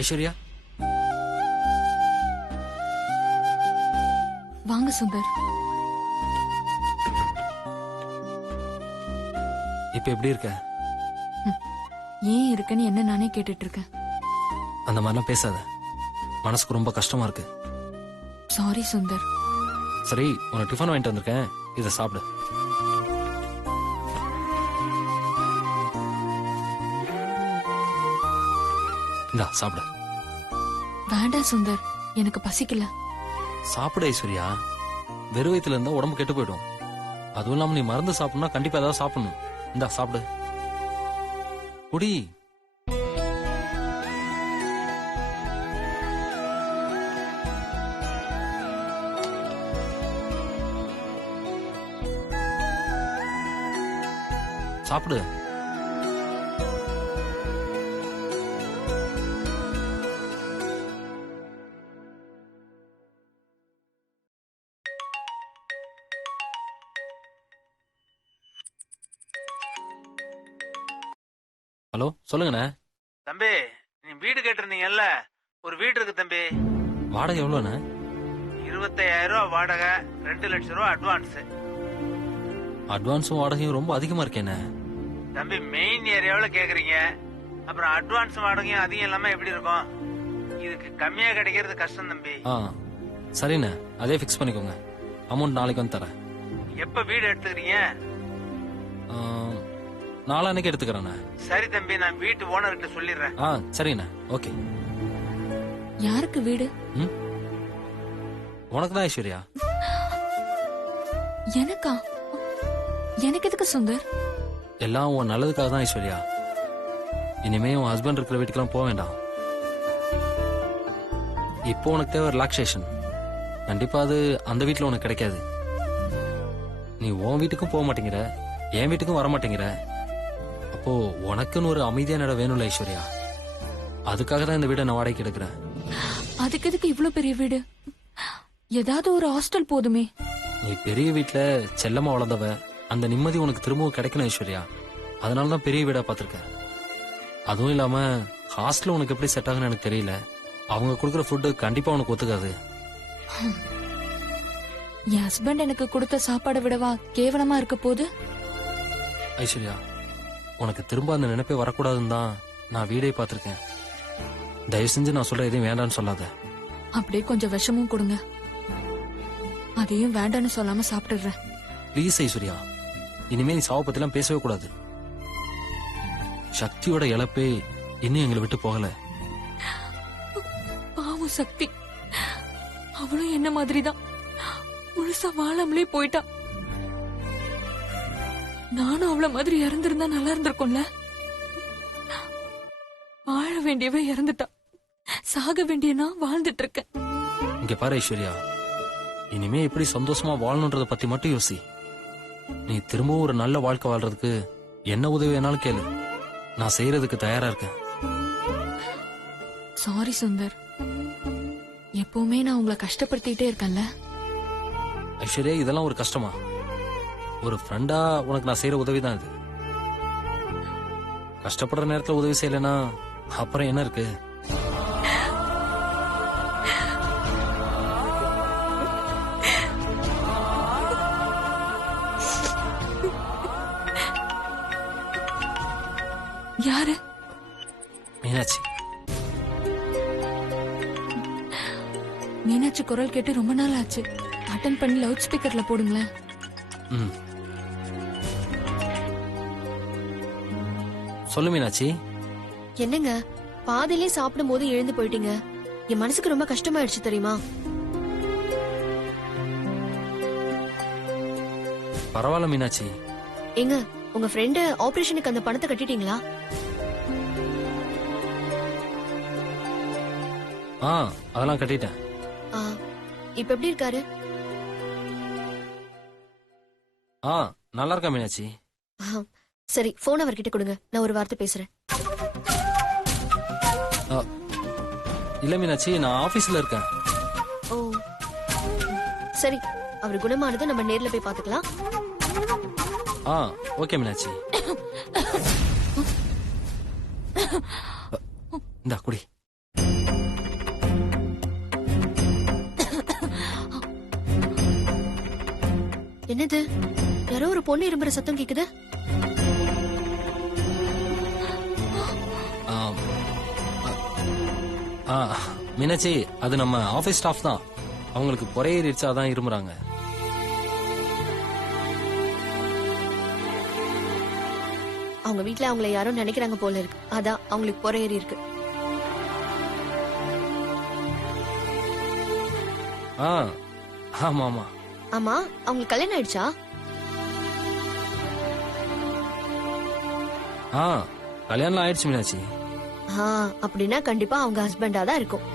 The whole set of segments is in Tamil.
ஐஸ்வர்யா, வாங்க சுந்தர். இப்ப எப்படி இருக்க? ஏன் இருக்கன்னு என்ன நானே கேட்டுட்டு இருக்கேன். அந்த மாதிரிலாம் பேசாத, மனசுக்கு ரொம்ப கஷ்டமா இருக்கு. சாரி சுந்தர். சரி, உனக்கு டிஃபன் வாங்கிட்டு வந்திருக்கேன், இதை சாப்பிடு. இந்தா சாப்பிடு. வேண்டாம் சுந்தர், எனக்கு பசிக்கல. சாப்பிடு ஐஸ்வர்யா, வெறும் வயித்துல இருந்தா உடம்பு கெட்டு போயிடும். அதுவும் இல்லாம நீ மருந்து சாப்பிடணும்னா கண்டிப்பா ஏதாவது சாப்பிடணும். இந்தா சாப்பிடு, குடி. சாப்பிடு. ஹலோ, சொல்லுங்கண்ணே. தம்பி, நீ வீடு கேட்டிருந்தீங்கல்ல, ஒரு வீடு இருக்கு தம்பி. வாடகை எவ்வளோண்ணே? 25,000 ரூபா வாடகை, 2 லட்சம் ரூபா அட்வான்ஸ். அட்வான்ஸும் வாடகையும் ரொம்ப அதிகமா இருக்கேண்ணே. தம்பி, மெயின் ஏரியாவில் கேக்குறீங்க, அப்புறம் அட்வான்ஸ் வாடகையும் அதிகம் இல்லாம எப்படி இருக்கும்? இதுக்கு கம்மியா கிடைக்கிறது கஷ்டம் தம்பி. சரிண்ணே, அதே ஃபிக்ஸ் பண்ணிக்கோங்க. அமௌண்ட் நாளைக்கு வந்து தரேன். எப்ப வீடு எடுத்துக்கிறீங்க? நாளான்னைக்கு எடுத்துக்கிறேண்ணே. சரி தம்பி, நான் வீட்டு ஓனர்கிட்ட சொல்லிடுறேன். சரிண்ணே, ஓகே. யாருக்கு வீடு? உனக்கு தான் ஐஸ்வர்யா. எனக்கா? எனக்கு எதுக்கு சுந்தர்? எல்லாம் உன் நல்லதுக்காக தான் ஐஸ்வர்யா. இனிமே உன் ஹஸ்பண்ட் இருக்கிற வீட்டுக்கெல்லாம் போக வேண்டாம். இப்போ உனக்கு தேவை ரிலாக்ஸேஷன். கண்டிப்பா அது அந்த வீட்டுல உனக்கு கிடைக்காது. நீ உன் வீட்டுக்கும் போக மாட்டேங்கிற, என் வீட்டுக்கும் வர மாட்டேங்கிற. அப்போ உனக்குன்னு ஒரு அமைதியான இடம் வேணும்ல ஐஸ்வர்யா. அதுக்காக தான் இந்த வீட்டை நான் வாடகைக்கு எடுக்கிறேன். அதுக்கு எதுக்கு இவ்ளோ பெரிய வீடு? ஏதாவது ஒரு ஹாஸ்டல் போதுமே. நீ பெரிய வீட்டுல செல்லமா வளர்ந்தவ, அந்த நிம்மதி உனக்கு திரும்பவும் கிடைக்கணும் ஐஸ்வர்யா. அதனாலதான் பெரிய வீடா பாத்திருக்க. அதுவும் இல்லாம ஹாஸ்டல் உனக்கு எப்படி செட் ஆகுன்னு எனக்கு தெரியல. அவங்க கொடுக்குற ஃபுட்டு கண்டிப்பா உனக்கு ஒத்துக்காது. என் ஹஸ்பண்ட் எனக்கு கொடுத்த சாப்பாடை விடவா கேவலமா இருக்க போது? ஐஸ்வர்யா, உனக்கு திரும்ப அந்த நினைப்பே வரக்கூடாதுன்னு தான் நான் வீடே பார்த்திருக்கேன். தயவு செஞ்சு நான் சொல்ற எதையும் வேண்டான்னு சொல்லாத. அப்படியே கொஞ்சம் விஷமும் கொடுங்க, அதையும் வேண்டான்னு சொல்லாம சாப்பிட்டுறேன். ப்ளீஸ் ஐஸ்வர்யா, இனிமே நீ சாவை பத்திலாம் பேசவே கூடாது. சக்தியோட இழப்பே இன்னும் எங்களை விட்டு போகல. பாவம் சக்தி, அவளும் என்ன மாதிரிதான் முழுசா வாழாமலே போயிட்டா. நானும் அவள மாதிரி இறந்திருந்தா நல்லா இருந்திருக்கும்ல. வாழ வேண்டியவ இறந்துட்டா, சாக வேண்டிய நான் வாழ்ந்துட்டு இருக்கேன். இங்க பாரு ஐஸ்வர்யா, இனிமே எப்படி சந்தோஷமா வாழணுன்றத பத்தி மட்டும் யோசி. நீ திரும்பவும் ஒரு நல்ல வாழ்க்கை வாழ்றதுக்கு என்ன உதவி வேணாலும் கேளு, நான் செய்யறதுக்கு தயாரா இருக்கேன். சாரி சுந்தர், எப்பவுமே நான் உங்களை கஷ்டப்படுத்திட்டே இருக்கேன்ல. ஐஸ்வர்யா, இதெல்லாம் ஒரு கஷ்டமா? ஒரு ஃப்ரெண்டா உனக்கு நான் செய்யற உதவிதான் இது. கஷ்டப்படுற நேரத்துல உதவி செய்யலனா அப்புறம் என்ன இருக்கு? யாரு? மீனாட்சி. மீனாட்சி குரல் கேட்டு ரொம்ப நாள் ஆச்சு. அட்டன் பண்ணி லவுட் ஸ்பீக்கர்ல போடுங்களேன். சொல்லு மீனாட்சி. என்னங்க, பாதியிலே சாப்பிடும் போது எழுந்து போயிட்டீங்க. என் மனசுக்கு ரொம்ப கஷ்டமாயிடுச்சு தெரியுமா? பரவாயில்ல மீனாட்சி. எங்க, உங்க ஃப்ரெண்டு ஆபரேஷனுக்கு அந்த பணத்தை கட்டிட்டீங்களா? அதெல்லாம் கட்டிட்டேன். இப்ப எப்படி இருக்காரு? நல்லா இருக்கா மீனாட்சி? சரி, போன் அவர்கிட்ட கொடுங்க, நான் ஒரு வார்த்தை பேசுறேன். இல்ல மீனாட்சி, நான் ஆபீஸ்ல இருக்கேன். ஓ சரி, அவர் குணமானது நம்ம நேர்ல போய் பாத்துக்கலாம். ஓகே மீனாட்சி. இந்தா குடி. என்னது? யாரோ ஒரு பொண்ணு இரும்புற சத்தம் கேக்குது. ஆ, ஆ, மீனாட்சி அது நம்ம ஆபீஸ் ஸ்டாஃப் தான். அவங்களுக்கு பொறையேறிடுச்சு, அதான் இருமுறாங்க. அவங்க வீட்ல அவங்கள யாரோ நினைக்கிறாங்க போல இருக்கு. அதான் அவங்களுக்கு பொறையேறி இருக்கு. ஆ, ஆமா ஆமா. ஆமா, அவங்களுக்கு கல்யாணம் ஆயிடுச்சா? ஆ, கல்யாணம் ஆயிடுச்சு மீனாட்சி. அப்படின்னா கண்டிப்பா அவங்க ஹஸ்பண்டா தான் இருக்கும்.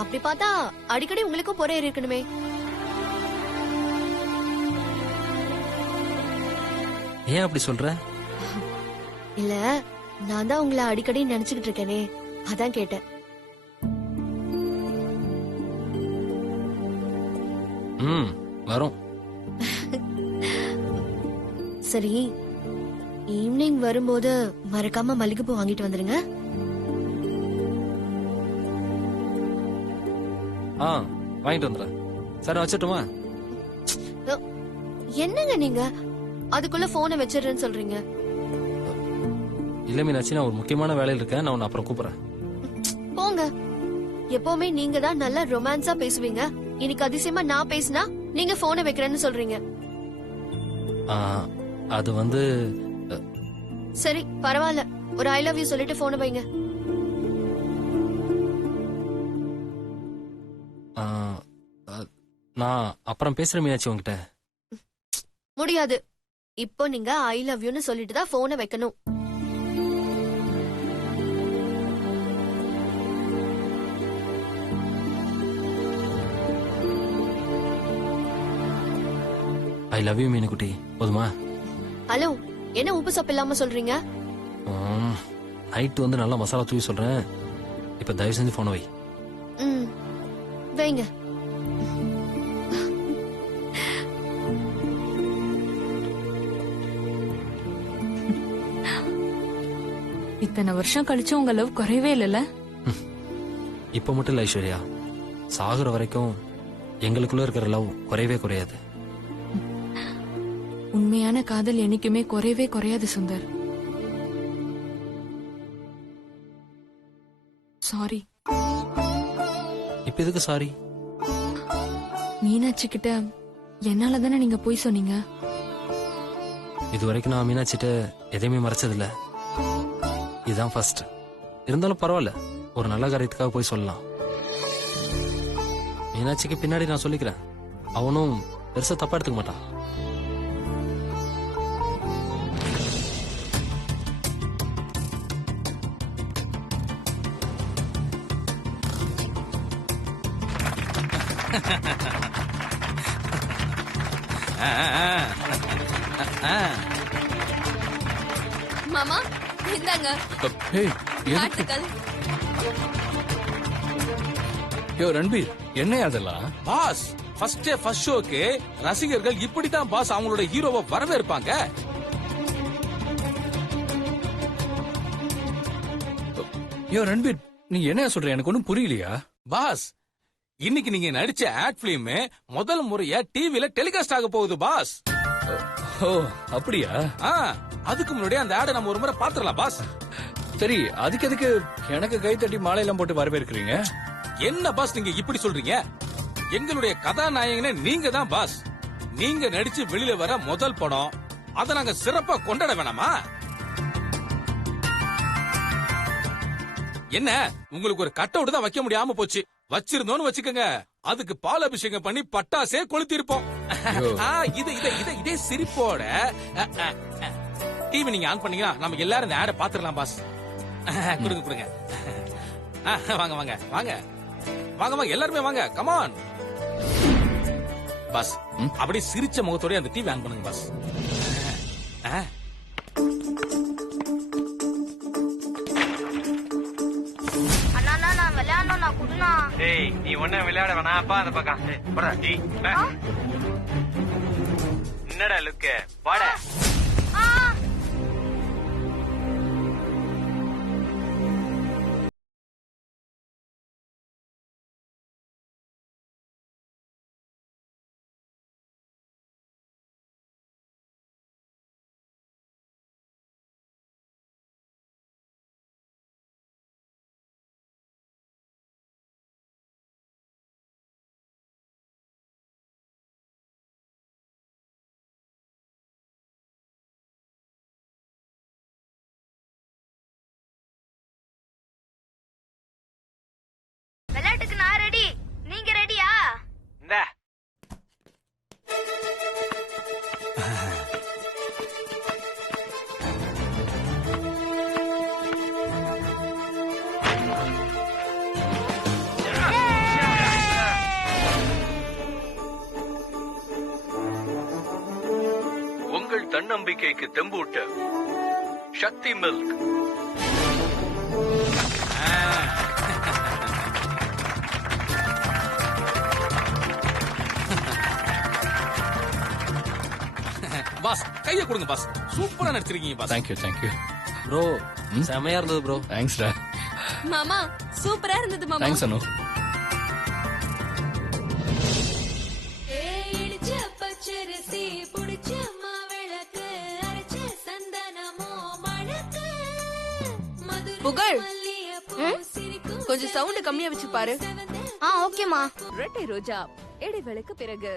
அப்படி பார்த்தா அடிக்கடி உங்களுக்கும் பொறையேறி இருக்கணுமே. ஏன் அப்படி சொல்ற? இல்ல, நான் தான் உங்களை அடிக்கடி நினைச்சுக்கிட்டு இருக்கேனே, அதான் கேட்டேன். வரும். சரி, ஈவினிங் வரும்போது மறக்காம மல்லிகைப்பூ வாங்கிட்டு வந்துருங்க. வாங்கிட்டு வந்துடுறேன். சரி, வச்சுட்டுமா? என்னங்க நீங்க அதுக்குள்ள போனை வச்சிடுறேன்னு சொல்றீங்க? இல்ல மீனாட்சி, நான் ஒரு முக்கியமான வேலையில் இருக்கேன். நான் உன்னை அப்புறம் கூப்பிடுறேன். போங்க. எப்பவுமே நீங்க தான் நல்லா ரொமான்ஸா பேசுவீங்க. இன்னைக்கு அதிசயமா நான் பேசினா நீங்க போனை வைக்கிறேன்னு சொல்றீங்க. அது வந்து சரி, பரவாயில்ல. ஒரு ஐ லவ் யூ சொல்லிட்டு போனை வைங்க. நான் அப்புறம் பேசுறேன் மீனாட்சி உங்ககிட்ட. முடியாது. இப்போ நீங்க ஐ லவ் யூன்னு சொல்லிட்டு தான் போனை வைக்கணும். ஐ லவ் யூ மீனுக்குட்டி. போதுமா? ஹலோ, என்ன உப்பு சப்பு இல்லாம சொல்றீங்க? நைட்டு வந்து நல்லா மசாலா தூவி சொல்றேன். இப்ப தயவு செஞ்சு போன வை. வைங்க. இத்தனை வருஷம் கழிச்சு உங்க லவ் குறையவே இல்லைல்ல? இப்ப மட்டும் இல்ல ஐஸ்வர்யா, சாகுற வரைக்கும் எங்களுக்குள்ள இருக்கிற லவ் குறையவே குறையாது. உண்மையான காதல் என்னைக்குமே குறையவே குறையாது சுந்தர். சாரி. இப்ப எதுக்கு சாரி? மீனாட்சி கிட்ட என்னால தானே நீங்க போய் சொன்னீங்க. இது வரைக்கும் நான் மீனாட்சிட்ட எதையுமே மறைச்சதில்ல. இதுதான் ஃபர்ஸ்ட். இருந்தாலும் பரவாயில்ல, ஒரு நல்ல காரியத்துக்காக போய் சொல்லலாம். மீனாட்சிக்கு பின்னாடி நான் சொல்லிக்கிறேன். அவனும் பெருசா தப்பா எடுத்துக்க மாட்டான். மாமா, இந்தாங்க. வாழ்த்துக்கள். யோ ரன்பீர், என்ன அதெல்லாம்? பாஸ், ஃபர்ஸ்ட் ஷோக்கு ரசிகர்கள் இப்படித்தான் பாஸ் அவங்களோட ஹீரோவை வரவேற்பாங்க. யோ ரன்பீர், நீ என்ன சொல்ற? எனக்கு ஒண்ணும் புரியலையா? பாஸ், இன்னைக்கு நீங்க நடிச்ச ஆட் பிலிம் முதல் முறையா டிவில டெலிகாஸ்ட் ஆக போகுது பாஸ். ஓ அப்படியா? அதுக்கு முன்னாடி அந்த ஆடை நம்ம ஒரு முறை பாத்துறலாம் பாஸ். சரி, அதுக்கு எதுக்கு எனக்கு கை தட்டி மாலையெல்லாம் போட்டு வரவேற்கிறீங்க? என்ன பாஸ் நீங்க இப்படி சொல்றீங்க? எங்களுடைய கதாநாயகனே நீங்க தான் பாஸ். நீங்க நடிச்சு வெளியில வர முதல் படம், அதை நாங்க சிறப்பா கொண்டாட வேணாமா? என்ன, உங்களுக்கு ஒரு கட் அவுட் தான் வைக்க முடியாம போச்சு. வச்சிருந்தோன்னு வச்சுக்கோங்க, அதுக்கு பால் அபிஷேகம் பண்ணி பட்டாசே கொளுத்தி இருப்போம். இதே சிரிப்போட டிவி நீங்க ஆன் பண்ணீங்கன்னா நம்ம எல்லாரும் இந்த ஆட பாத்துடலாம் பாஸ். கொடுங்க கொடுங்க. வாங்க வாங்க வாங்க வாங்க வாங்க எல்லாருமே வாங்க, கமான் பாஸ். அப்படியே சிரிச்ச முகத்தோட அந்த டிவி ஆன் பண்ணுங்க பாஸ். நீ ஒன்னும் விளையாட வேணாப்பா. அந்த பக்கம் என்னடா லுக்கு பாட தன்னம்பிக்கைக்கு தெம்பூட்ட சக்தி மில்க். பாஸ் கைய கொடுங்க பாஸ். சூப்பரா நடிச்சிருக்கீங்க பாஸ். Thank you thank you. ப்ரோ செமையா இருந்தது ப்ரோ. தேங்க்ஸ்டா. மாமா சூப்பரா இருந்தது மாமா. தேங்க்ஸ் அனு. புகழ் கொஞ்சம் சவுண்ட் கம்மியா வச்சு பாரு. ஓகேமா. ரெட்டை ரோஜா இடைவேளைக்கு பிறகு.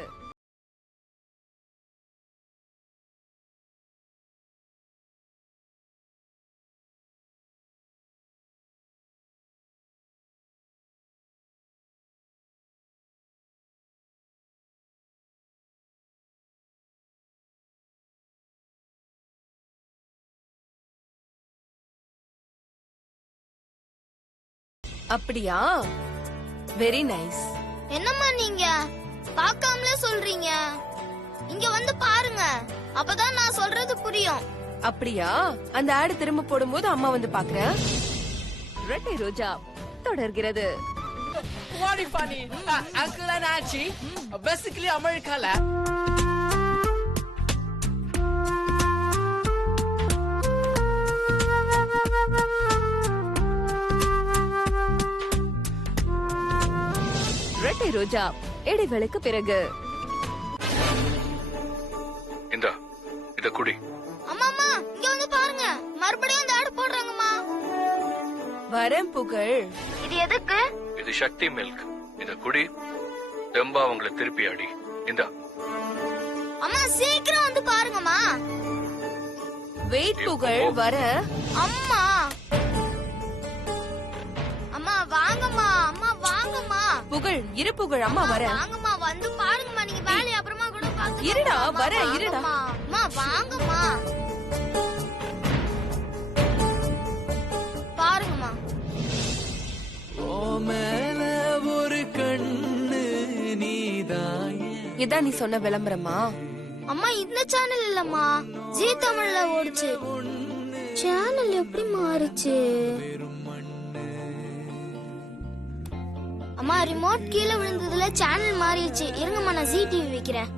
அப்படியா? Very nice. என்னம்மா நீங்க பார்க்காமலே சொல்றீங்க? இங்க வந்து பாருங்க, அப்பதான் நான் சொல்றது புரியும். அப்படியா? அந்த ஆடு திரும்ப போடும்போது அம்மா வந்து பாக்குறேன். ரெட்டை ரோஜா தொடர்கிறது. Very funny. Uncle and Auntie, basically America. ரெட்டை ரோஜா இடைவேளைக்கு பிறகு. இந்த இத குடி. அம்மா அம்மா இங்க வந்து பாருங்க, மறுபடியும் அந்த ஆடு போடுறாங்கம்மா. வரேன் புகழ். இது எதுக்கு? இது சக்தி மில்க். இத குடி, தெம்பா உங்களை திருப்பி அடி. இந்த அம்மா சீக்கிரம் வந்து பாருங்கம்மா. வெயிட் புகழ், வரேன். அம்மா அம்மா வாங்கம்மா, அம்மா வாங்கம்மா. புகழ் இரு புகழ், அம்மா வரேன். வாங்கம்மா வந்து பாருங்கம்மா, நீங்க வேலைய அப்புறமா கூட பாத்துக்கோங்க. இருடா வரேன், இருடா. அம்மா வாங்கம்மா, பாருங்கம்மா. ஒரு கண்ணு நீதான். இதான் நீ சொன்ன விளம்பரமா? அம்மா இந்த சேனல் இல்லம்மா, ஜீ தமிழ்ல ஓடுச்சு. சேனல் எப்படி மாறுச்சு? அம்மா ரிமோட் கீழே விழுந்ததுல சேனல் மாறிடுச்சு. இருங்கம்மா நான் ஜீ டிவி வைக்கிறேன்.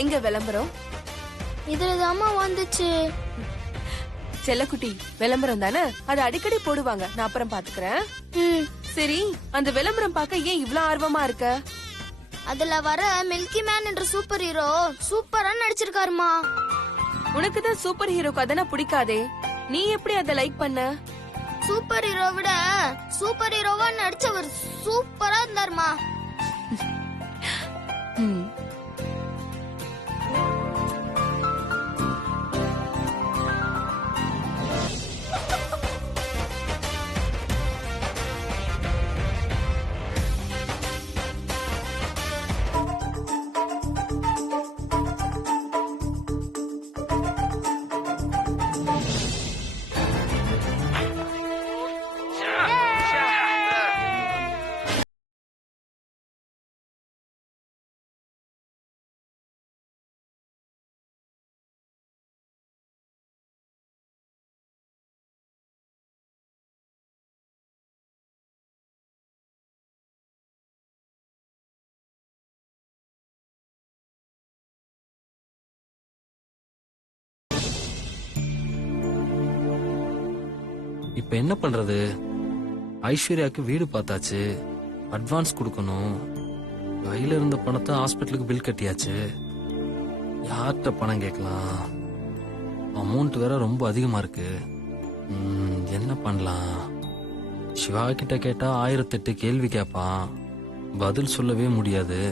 எங்க விளம்பரம்? இதுலதாம்மா வந்துச்சு. செல்லக்குட்டி விளம்பரம் தானே, அது அடிக்கடி போடுவாங்க. நான் அப்புறம் பாத்துக்கிறேன். சரி, அந்த விளம்பரம் பார்க்க ஏன் இவ்ளோ ஆர்வமா இருக்க? அதுல வர மில்கி மேன் என்ற சூப்பர் ஹீரோ சூப்பரா நடிச்சிருக்காருமா. உனக்கு தான் சூப்பர் ஹீரோ கதைனா பிடிக்காதே, நீ எப்படி அதை லைக் பண்ண? சூப்பர் ஹீரோ விட சூப்பர் ஹீரோவா நடிச்சவர் சூப்பரா இருந்தாருமா. இப்ப என்ன பண்றது? ஐஸ்வர்யாக்கு வீடு பார்த்தாச்சு, அட்வான்ஸ் கொடுக்கணும், கையில இருந்த பணத்தை ஹாஸ்பிட்டலுக்கு பில் கட்டியாச்சு. யார்கிட்ட பணம் கேட்கலாம்? அமௌண்ட் வேற ரொம்ப அதிகமா இருக்கு. என்ன பண்ணலாம்? சிவா கிட்ட கேட்டா 1008 கேள்வி கேட்பான், பதில் சொல்லவே முடியாது.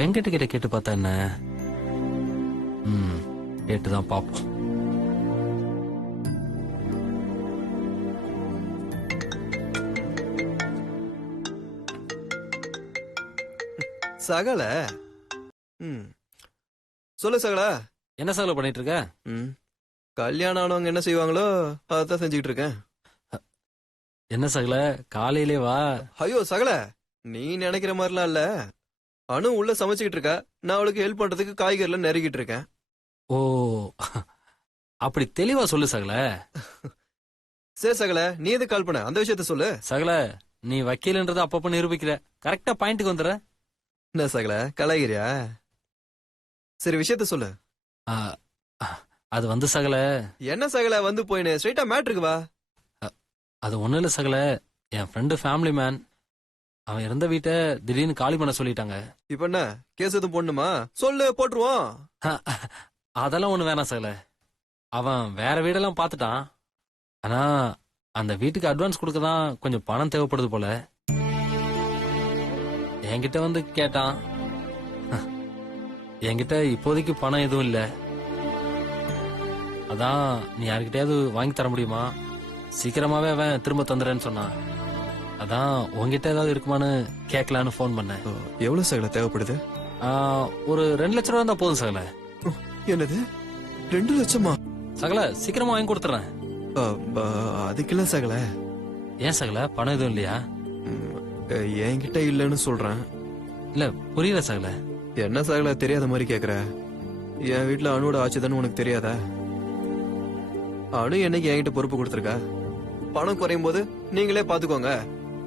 வெங்கட் கிட்ட கேட்டு பார்த்தா என்ன? கேட்டுதான் பாப்போம். சகல சொல்லு சகல, என்ன சகல பண்ணிட்டு இருக்க? ம். கல்யாணம் ஆனவங்க என்ன செய்வாங்களோ அதான் செஞ்சுக்கிட்டு இருக்கேன். என்ன சகல காலையிலே வா. ஐயோ சகல, நீ நினைக்கிற மாதிரிலாம் இல்ல. அனு உள்ள சமைச்சுக்கிட்டு இருக்கா, நான் அவளுக்கு ஹெல்ப் பண்றதுக்கு காய்கறில நெருக்கிட்டு இருக்கேன். ஓ அப்படி தெளிவா சொல்லு சகல. சரி சகல, நீ எது கால் பண்ண அந்த விஷயத்த சொல்லு. சகல நீ வக்கீல்ன்றத அப்பப்ப நிரூபிக்கிற. கரெக்டா பாயிண்ட்டுக்கு வந்துடுற. என்ன சகல கலாய்கிறியா? சரி விஷயத்த சொல்லு. ஆ, அது வந்து சகல, என்ன சகல வந்து போயினு ஸ்ட்ரைட்டா மேட்ருக்கு வா. அது ஒண்ணும் இல்ல சகல. என் ஃப்ரெண்டு ஃபேமிலி மேன், அவன் இருந்த வீட்டை திடீர்னு காலி பண்ண சொல்லிட்டாங்க. இப்ப என்ன கேஸ் எதுவும் போடணுமா? சொல்லு போட்டுருவோம். அதெல்லாம் ஒண்ணு வேணாம் சகல. அவன் வேற வீடெல்லாம் பார்த்துட்டான். ஆனா அந்த வீட்டுக்கு அட்வான்ஸ் கொடுக்க தான் கொஞ்சம் பணம் தேவைப்படுது போல. என்கிட்ட வந்து கேட்டான். என்கிட்ட இப்போதைக்கு பணம் எதுவும் இல்ல. அதான் நீ யார்கிட்டயாவது வாங்கி தர முடியுமா? சீக்கிரமாவே அவன் திரும்ப தந்துறேன்னு சொன்னான். அதான் உங்ககிட்ட ஏதாவது இருக்குமான்னு கேட்கலான்னு ஃபோன் பண்ணேன். எவ்வளவு சகல தேவைப்படுது? ஒரு 2 லட்சம் ரூபா இருந்தா போதும் சகல. என்னது 2 லட்சமா? சகல சீக்கிரமா வாங்கி கொடுத்துறேன். அதுக்குல்ல சகல. ஏன் சகல பணம் எதுவும் இல்லையா? என்கிட்ட இல்லன்னு சொல்றேன். இல்ல புரியல சகல. என்ன சகல தெரியாத மாதிரி கேக்குற? என் வீட்டுல அணுவோட ஆச்சுதான்னு உனக்கு தெரியாதா? அணு என்னைக்கு என்கிட்ட பொறுப்பு கொடுத்துருக்கா? பணம் குறையும் போது நீங்களே பாத்துக்கோங்க,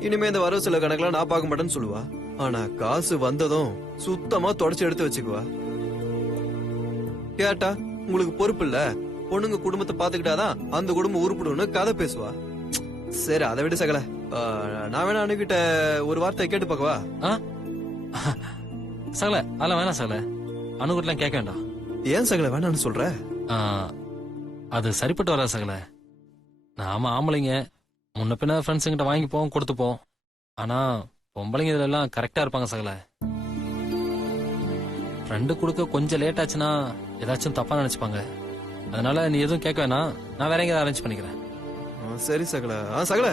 இனிமே இந்த வரவு சில கணக்கெல்லாம் நான் பார்க்க மாட்டேன்னு சொல்லுவா. ஆனா காசு வந்ததும் சுத்தமா தொடச்சு எடுத்து வச்சுக்குவா. கேட்டா உங்களுக்கு பொறுப்பு இல்ல, பொண்ணுங்க குடும்பத்தை பாத்துக்கிட்டாதான் அந்த குடும்பம் உருப்பிடும்னு கதை பேசுவா. சரி அதை விட சகல, நான் வேணா அணுகிட்ட ஒரு வார்த்தை கேட்டு பார்க்கவா? சகல அதெல்லாம் வேணாம் சகல. அணுகுட்டலாம் கேட்க வேண்டாம். ஏன் சகல வேணான்னு சொல்ற? அது சரிப்பட்டு வராது சகல. நாம ஆம்பளைங்க முன்ன பின்ன ஃப்ரெண்ட்ஸுங்கிட்ட வாங்கிப்போம் கொடுத்துப்போம். ஆனா பொம்பளைங்க இதுல எல்லாம் கரெக்டா இருப்பாங்க சகல. ஃப்ரெண்டு கொடுக்க கொஞ்சம் லேட் ஆச்சுன்னா ஏதாச்சும் தப்பா நினைச்சுப்பாங்க. அதனால நீ எதுவும் கேட்க வேணாம், நான் வேற எங்கேயாவது அரேஞ்ச் பண்ணிக்கிறேன். சரி சகல. சகல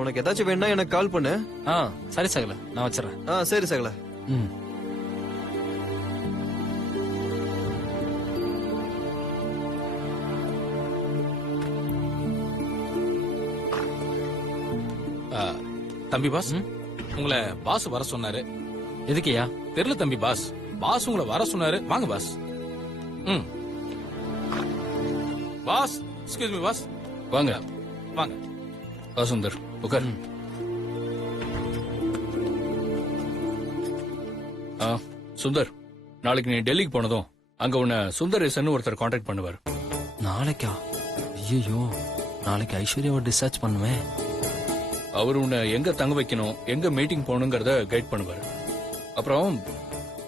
உனக்கு ஏதாச்சும் வேணா எனக்கு கால் பண்ணு. சரி சகல, நான் வச்சிடறேன். சரி சகல. ம். தம்பி பாஸ், உங்களை பாஸ் வர சொன்னாரு. எதுக்கியா? தெரியல தம்பி பாஸ். பாஸ் உங்களை வர சொன்னாரு. வாங்க பாஸ். ம். Boss, excuse me boss. வாங்க வாங்க. சுந்தர் உட்கார். சுந்தர், நாளைக்கு நீ டெல்லிக்கு போனதும் அங்க உன்னை சுந்தரேசன் ஒருத்தர் கான்டாக்ட் பண்ணுவார். நாளைக்கா? ஐயோ, நாளைக்கு ஐஸ்வர்யாவை டிஸ்சார்ஜ் பண்ணுவேன். அவர் உன்னை எங்க தங்க வைக்கணும், எங்க மீட்டிங் போகணுங்கிறத கைட் பண்ணுவார். அப்புறம்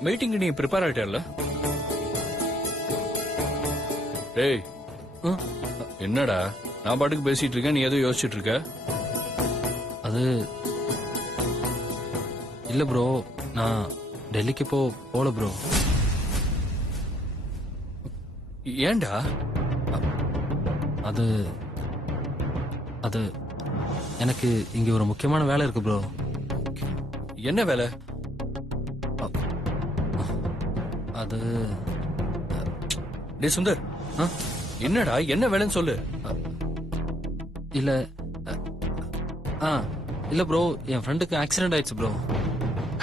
மீட்டிங் நீ ப்ரிப்பேர் ஆயிட்டல? டேய் என்னடா நான் பாட்டுக்கு பேசிட்டு இருக்கேன், நீ ஏதோ யோசிச்சுட்டு இருக்க? அது இல்ல ப்ரோ, நான் டெல்லிக்கு போல ப்ரோ. ஏண்டா? அது அது எனக்கு இங்க ஒரு முக்கியமான வேலை இருக்கு ப்ரோ. என்ன வேலை? அது டே சுந்தர், என்னடா என்ன வேலைன்னு சொல்லு. இல்ல இல்ல ப்ரோ, என் ஃப்ரெண்டுக்கு ஆக்சிடென்ட் ஆயிடுச்சு ப்ரோ.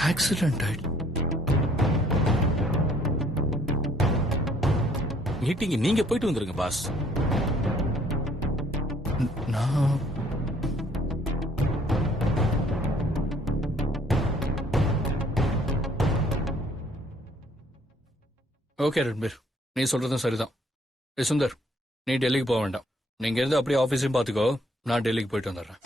ஆக்சிடென்ட் ஆயிடுச்சு? மீட்டிங் நீங்க போயிட்டு வந்துருங்க பாஸ். நான் ஓகே ரன்பீர், நீ சொல்றதும் சரிதான். சுந்தர், நீ டெல்லிக்கு போக வேண்டாம். நீங்க இருந்து அப்படியே ஆபீஸையும் பாத்துக்கோ, நான் டெல்லிக்கு போயிட்டு வந்துடுறேன்.